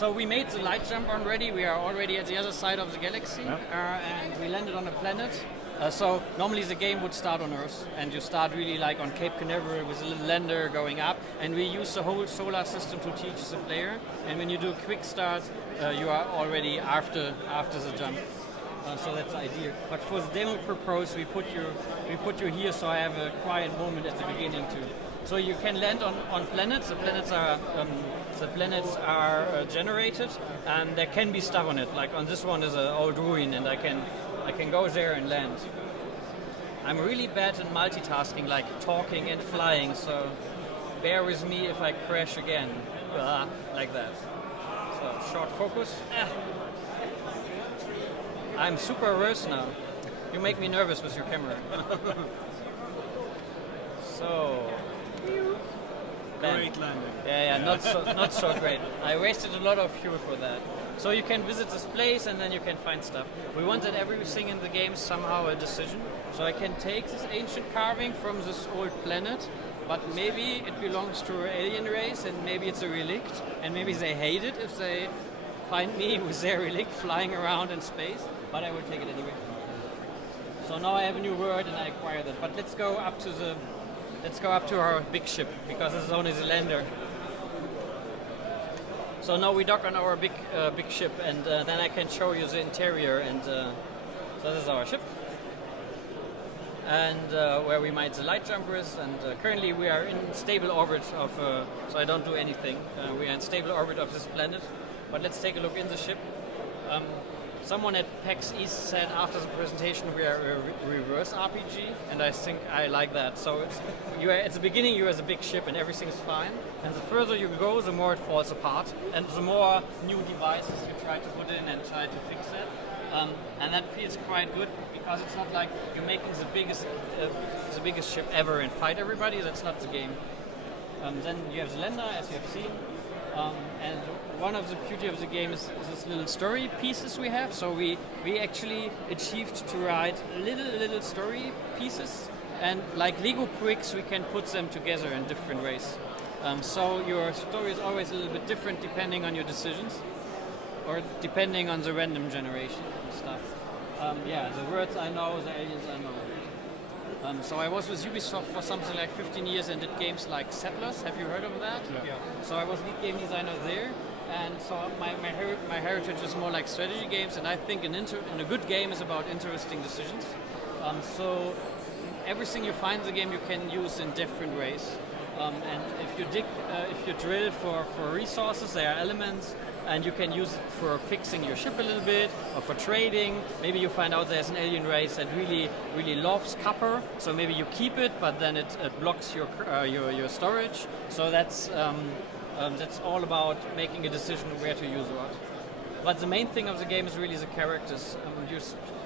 So we made the light jump already. We are already at the other side of the galaxy, and we landed on a planet. So normally the game would start on Earth, and you start really like on Cape Canaveral with a little lander going up, and we use the whole solar system to teach the player. And when you do a quick start, you are already after the jump. So that's the idea. But for the demo purpose, we put you here, so I have a quiet moment at the beginning too. So you can land on planets. The planets are generated, and there can be stuff on it. Like on this one is an old ruin, and I can go there and land. I'm really bad in multitasking, like talking and flying. So bear with me if I crash again, like that. So short focus. I'm super averse now. You make me nervous with your camera. So. Great landing. Yeah, not so great. I wasted a lot of fuel for that. So you can visit this place and then you can find stuff. We wanted everything in the game somehow a decision. So I can take this ancient carving from this old planet, but maybe it belongs to an alien race and maybe it's a relict, and maybe they hate it if they find me with their relict flying around in space, but I will take it anyway. So now I have a new word and I acquired it. But let's go up to our big ship, because this is only the lander. So now we dock on our big ship, and then I can show you the interior. And so this is our ship, and where we made the light jumpers. And currently we are in stable orbit of. So I don't do anything. We are in stable orbit of this planet. But let's take a look in the ship. Someone at PAX East said after the presentation we are a reverse RPG, and I think I like that. So at the beginning you are a big ship and everything's fine, and the further you go, the more it falls apart, and the more new devices you try to put in and try to fix it. And that feels quite good, because it's not like you're making the biggest ship ever and fight everybody. That's not the game. Then you have the lander, as you have seen. And one of the beauty of the game is this little story pieces we have. So we actually achieved to write little story pieces, and like Lego bricks, we can put them together in different ways. So your story is always a little bit different depending on your decisions, or depending on the random generation and stuff. The words I know, the aliens I know. So I was with Ubisoft for something like 15 years and did games like Settlers. Have you heard of that? Yeah. So I was lead game designer there, and so my heritage is more like strategy games, and I think in a good game is about interesting decisions. So everything you find in the game you can use in different ways. And if you drill for resources, there are elements, and you can use it for fixing your ship a little bit, or for trading. Maybe you find out there's an alien race that really loves copper, so maybe you keep it, but then it blocks your storage. So that's all about making a decision where to use what. But the main thing of the game is really the characters.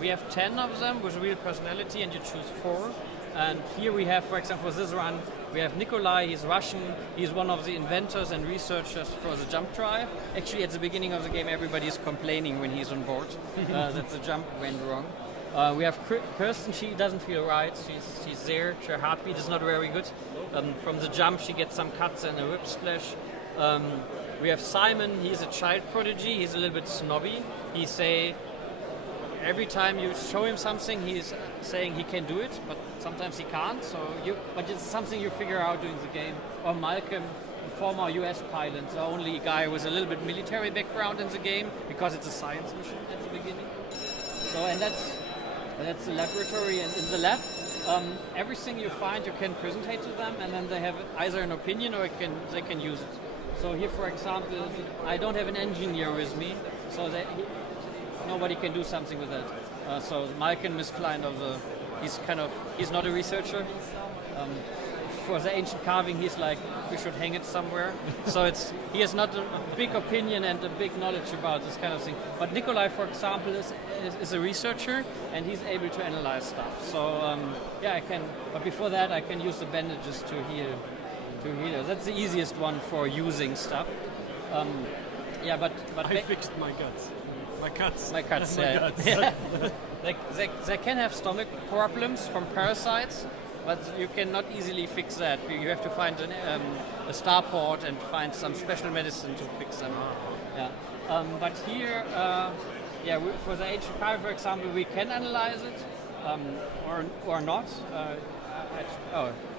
We have 10 of them with real personality, and you choose 4. And here we have, for example, this run, we have Nikolai. He's Russian. He's one of the inventors and researchers for the jump drive. Actually, at the beginning of the game, everybody is complaining when he's on board that the jump went wrong. We have Kirsten. She doesn't feel right. She's there. Her heartbeat is not very good. From the jump, she gets some cuts and a whip splash. We have Simon. He's a child prodigy. He's a little bit snobby. Every time you show him something, he's saying he can do it, but sometimes he can't. But it's something you figure out during the game. Or Malcolm, the former US pilot, the only guy with a little bit military background in the game, because it's a science mission at the beginning. So, and that's the laboratory, and in the lab, everything you find you can presentate to them, and then they have either an opinion or they can use it. So here, for example, I don't have an engineer with me, so nobody can do something with that. So Malcolm is he's not a researcher. For the ancient carving, he's like, we should hang it somewhere. So he has not a big opinion and a big knowledge about this kind of thing. But Nikolai, for example, is a researcher, and he's able to analyze stuff. So I can. But before that, I can use the bandages to heal. That's the easiest one for using stuff. But I fixed my guts. My cuts. Yeah. They can have stomach problems from parasites, but you cannot easily fix that. You have to find a starport and find some special medicine to fix them. Yeah. But here, for the ancient pirate, for example, we can analyze it or not.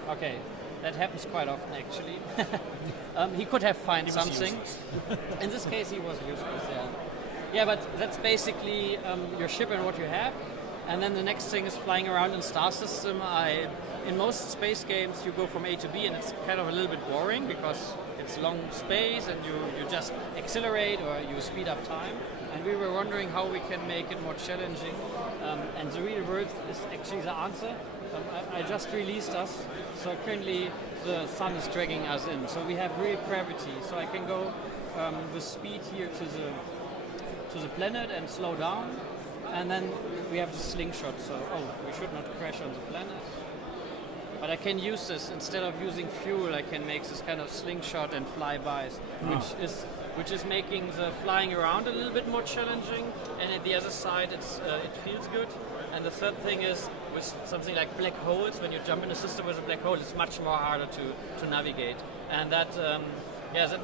Okay. That happens quite often, actually. He could have found something. In this case, he was useless. Yeah. Yeah, but that's basically your ship and what you have. And then the next thing is flying around in star system. In most space games, you go from A to B, and it's kind of a little bit boring because it's long space, and you just accelerate or you speed up time. And we were wondering how we can make it more challenging. And the real world is actually the answer. I just released us, so currently the sun is dragging us in. So we have real gravity. So I can go with speed here to the planet and slow down. And then we have the slingshot, so we should not crash on the planet. But I can use this, instead of using fuel, I can make this kind of slingshot and flybys, which is making the flying around a little bit more challenging. And at the other side, it feels good. And the third thing is, with something like black holes, when you jump in a system with a black hole, it's much more harder to navigate. And that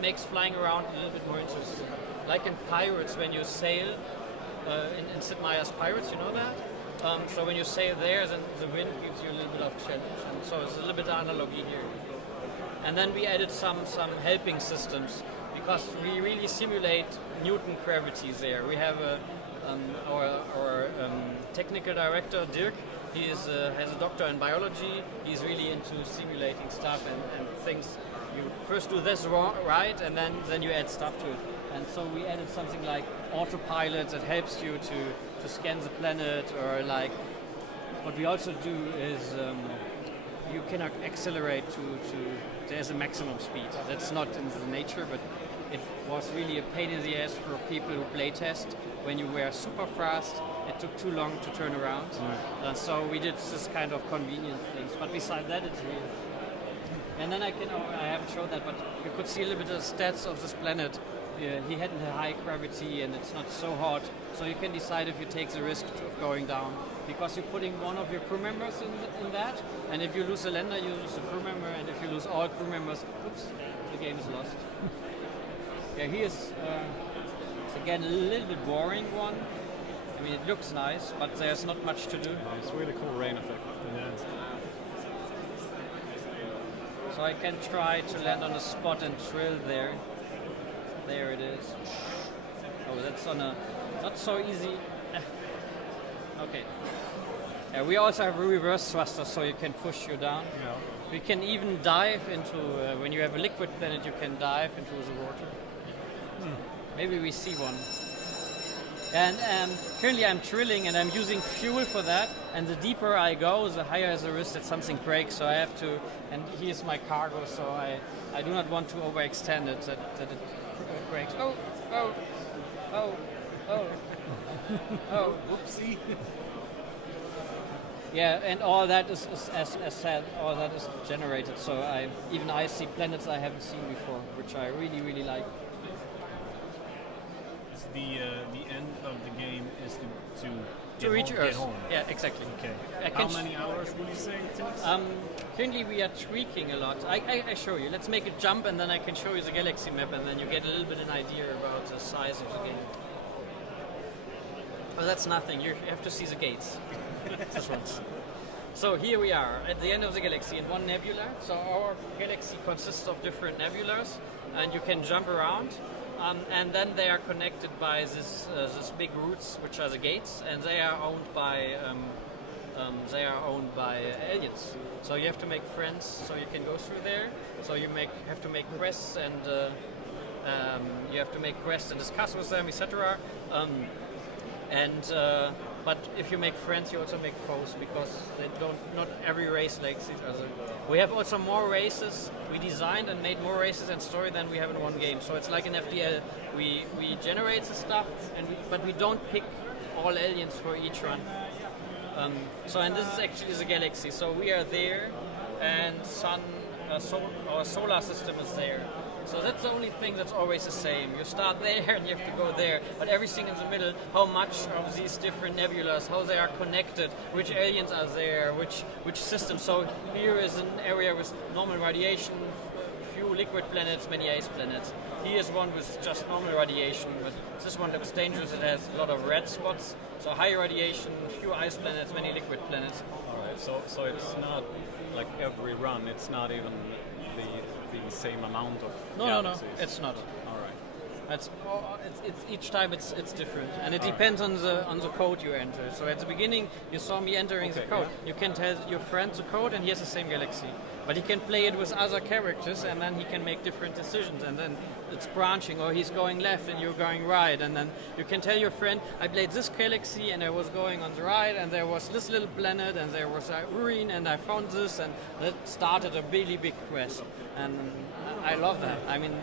makes flying around a little bit more interesting. Like in Pirates, when you sail, in Sid Meier's Pirates, you know that? So when you sail there, then the wind gives you a little bit of challenge. And so it's a little bit of analogy here. And then we added some helping systems, because we really simulate Newton gravity there. We have our technical director, Dirk. He has a doctor in biology. He's really into simulating stuff and things. You first do this right, and then you add stuff to it. And so we added something like autopilot that helps you to scan the planet, or like what we also do is you cannot accelerate to there's a maximum speed. That's not in the nature, but it was really a pain in the ass for people who playtest. When you were super fast, it took too long to turn around. So we did this kind of convenient things. But besides that, it's real. And then I haven't showed that, but you could see a little bit of stats of this planet. He had a high gravity and it's not so hot, so you can decide if you take the risk of going down, because you're putting one of your crew members in that, and if you lose a lander, you lose a crew member, and if you lose all crew members, the game is lost. Here's it's again a little bit boring one. I mean, it looks nice, but there's not much to do. It's really cool rain effect. Yeah. So I can try to land on a spot and drill there. There it is. Oh, that's on a not so easy. Okay. We also have a reverse thruster, so you can push you down. Yeah. We can even dive into when you have a liquid planet. You can dive into the water. Maybe we see one. And currently I'm drilling and I'm using fuel for that. And the deeper I go, the higher is the risk that something breaks. So I have to. And here's my cargo, so I do not want to overextend it. That it breaks. Oh, whoopsie. Yeah, and all that is as said, all that is generated. So I see planets I haven't seen before, which I really, really like. The end of the game is to reach get Earth. home. Yeah, exactly. Okay. How many hours would you say it takes? Currently we are tweaking a lot. I show you. Let's make a jump and then I can show you the galaxy map and then you get a little bit an idea about the size of the game. Oh, that's nothing. You have to see the gates. This one. So here we are at the end of the galaxy in one nebula. So our galaxy consists of different nebulas and you can jump around. And then they are connected by this big routes, which are the gates, and they are owned by aliens. So you have to make friends, so you can go through there. So you have to make quests, and you have to make quests and discuss with them, etc. But if you make friends, you also make foes, because not every race likes each other. We have also more races. We designed and made more races and story than we have in one game. So it's like an FDL. We generate the stuff, but we don't pick all aliens for each run. And this is actually the galaxy. So we are there, and our solar system is there. So that's the only thing that's always the same. You start there and you have to go there, but everything in the middle, how much of these different nebulas, how they are connected, which aliens are there, which systems. So here is an area with normal radiation, fuel liquid planets, many ice planets. He is one with just normal radiation, but this one looks dangerous. It has a lot of red spots, so high radiation, few ice planets, many liquid planets. All right, so it's not like every run. It's not even the same amount of galaxies. No, it's not. All right. It's each time it's different, and it depends on the code you enter. So at the beginning, you saw me entering the code. Yeah. You can tell your friend the code, and he has the same galaxy. But he can play it with other characters, and then he can make different decisions. And then it's branching, or he's going left and you're going right. And then you can tell your friend, I played this galaxy, and I was going on the right, and there was this little planet, and there was a ruin, and I found this, and that started a really big quest. And I love that. I mean.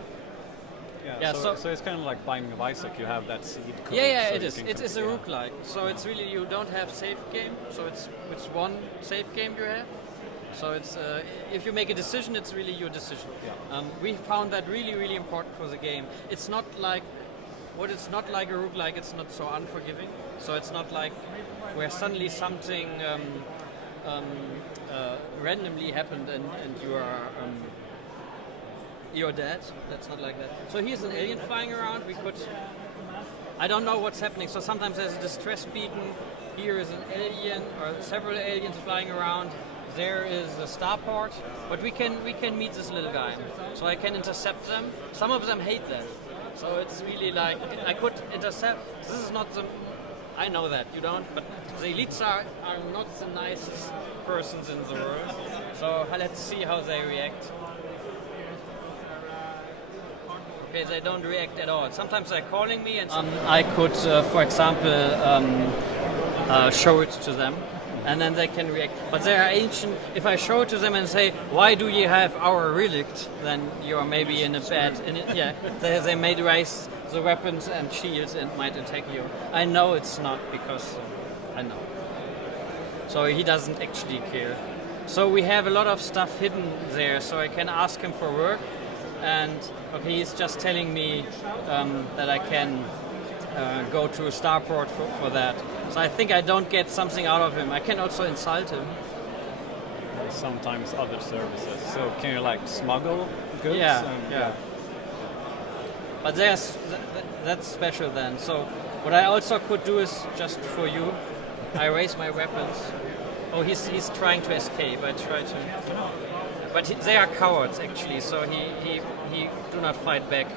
Yeah, so it's kind of like Binding of Isaac. You have that seed code. Yeah, so it is. It's a roguelike. So it's really, you don't have save game. So it's one save game you have. So it's if you make a decision, it's really your decision. Yeah. We found that really, really important for the game. It's not like it's not like a roguelike. It's not so unforgiving. So it's not like where suddenly something randomly happened and you're dead. That's not like that. So here's an alien flying around. I don't know what's happening. So sometimes there's a distress beacon. Here is an alien or several aliens flying around. There is a starport, but we can meet this little guy. So I can intercept them. Some of them hate that. So it's really like I could intercept. This is not the. I know that you don't, but the elites are not the nicest persons in the world. So let's see how they react. Okay, they don't react at all. Sometimes they're calling me, and I could, for example, show it to them, and then they can react. But they are ancient. If I show it to them and say, "Why do you have our relict?" then you are maybe in a bad. They may raise the weapons and shields and might attack you. I know it's not because I know. So he doesn't actually care. So we have a lot of stuff hidden there. So I can ask him for work. And okay, he's just telling me that I can go to a starport for that. So I think I don't get something out of him. I can also insult him. Sometimes other services. So can you like smuggle goods? Yeah. But that's special then. So what I also could do is just for you, I raise my weapons. Oh, he's trying to escape. I try to. But they are cowards actually, so he do not fight back.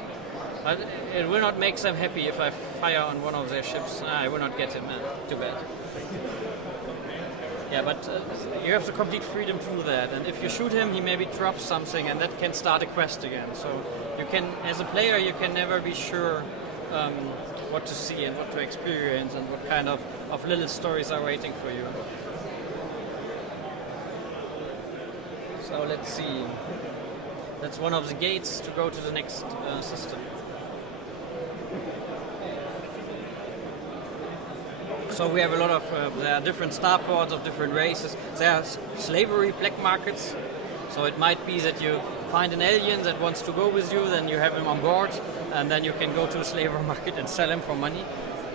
But it will not make them happy if I fire on one of their ships. I will not get him, too bad. Yeah, but you have the complete freedom to do that. And if you shoot him, he maybe drops something, and that can start a quest again. So you can, as a player, you can never be sure what to see and what to experience and what kind of little stories are waiting for you. So let's see. That's one of the gates to go to the next system. So we have a lot of, there are different starports of different races. There are slavery black markets. So it might be that you find an alien that wants to go with you, then you have him on board, and then you can go to a slaver market and sell him for money.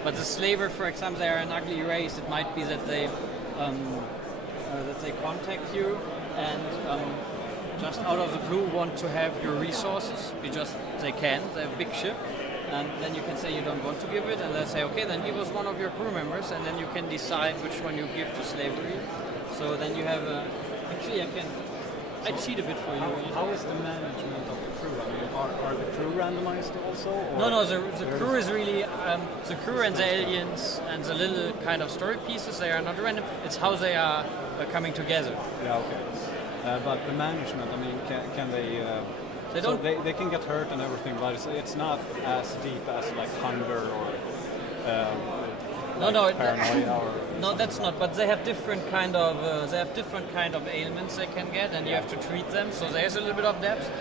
But the slaver, for example, they are an ugly race. It might be that they contact you and just out of the blue want to have your resources because they can. They have a big ship, and then you can say you don't want to give it, and they say, okay, then give us one of your crew members, and then you can decide which one you give to slavery. So then you have a. Actually, I cheat a bit for you. How is the management of the crew? I mean, are the crew randomized also? Or No. The crew is really the crew and the aliens and the little kind of story pieces. They are not random. It's how they are coming together. Yeah, okay. But the management, I mean, can they? They can get hurt and everything, but it's not as deep as like hunger or paranoia or. No, that's not. But they have different kind of ailments they can get, and you have to treat them. So there's a little bit of depth.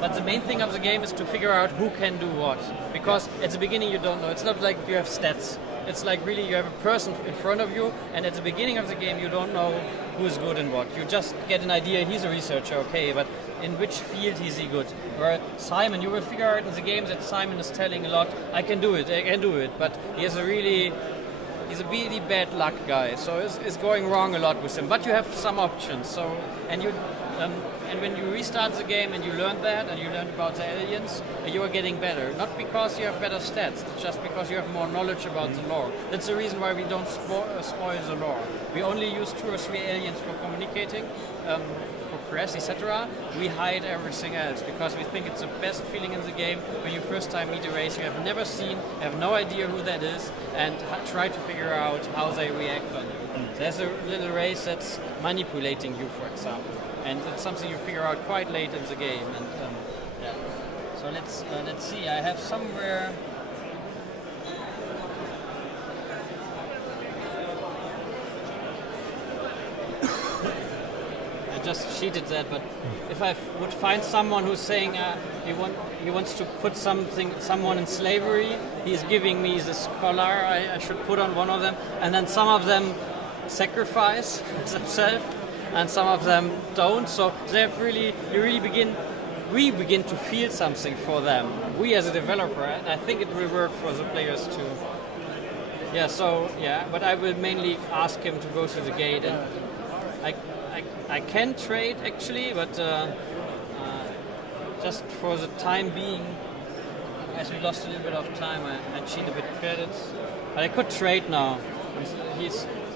But the main thing of the game is to figure out who can do what, because at the beginning you don't know. It's not like you have stats. It's like really you have a person in front of you, and at the beginning of the game you don't know who's good in what. You just get an idea. He's a researcher, okay, but in which field is he good? Or Simon, you will figure out in the game that Simon is telling a lot. I can do it, but he's a really bad luck guy. So it's going wrong a lot with him. But you have some options. So and you And when you restart the game and you learn that and you learn about the aliens, you are getting better. Not because you have better stats, it's just because you have more knowledge about the lore. That's the reason why we don't spoil the lore. We only use 2 or 3 aliens for communicating, for press, etc. We hide everything else because we think it's the best feeling in the game when you first time meet a race you have never seen, have no idea who that is, and try to figure out how they react on you. There's a little race that's manipulating you, for example. And it's something you figure out quite late in the game. And yeah. So let's see. I have somewhere. I just cheated that, but if I would find someone who's saying he wants to put someone in slavery, he's giving me this collar. I should put on one of them, and then some of them sacrifice themselves. And some of them don't, so we begin to feel something for them. We as a developer, and I think it will work for the players too. Yeah, but I will mainly ask him to go through the gate, and I can trade actually, but just for the time being, as we lost a little bit of time, I cheat a bit credits. But I could trade now.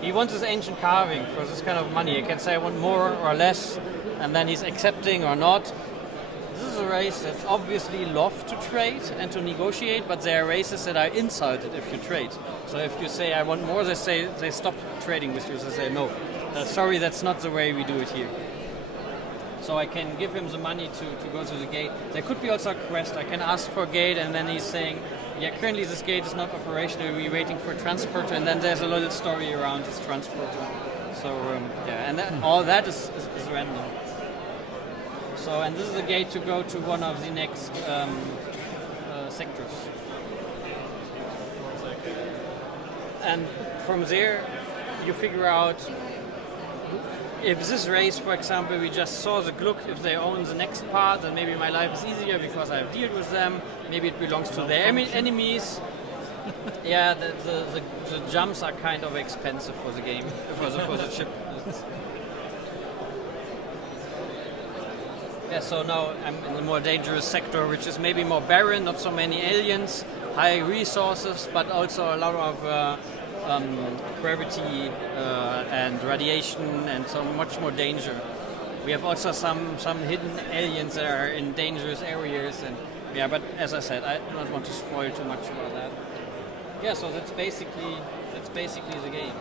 He wants his ancient carving for this kind of money. He can say I want more or less, and then he's accepting or not. This is a race that's obviously love to trade and to negotiate, but there are races that are insulted if you trade. So if you say I want more, they stop trading with you. They say no, sorry, that's not the way we do it here. So I can give him the money to go through the gate. There could be also a quest. I can ask for a gate, and then he's saying, yeah, currently this gate is not operational, we're waiting for a transporter, and then there's a little story around this transporter. So, and all that is random. So, and this is the gate to go to one of the next sectors. And from there, you figure out if this race, for example, we just saw the Gluck, if they own the next part, then maybe my life is easier because I've dealt with them. Maybe it belongs to their enemies. Yeah, the jumps are kind of expensive for the game, for the chip. Yeah, so now I'm in the more dangerous sector, which is maybe more barren, not so many aliens, high resources, but also a lot of gravity and radiation, and so much more danger. We have also some hidden aliens that are in dangerous areas, and yeah. But as I said, I don't want to spoil too much about that. Yeah, so that's basically the game.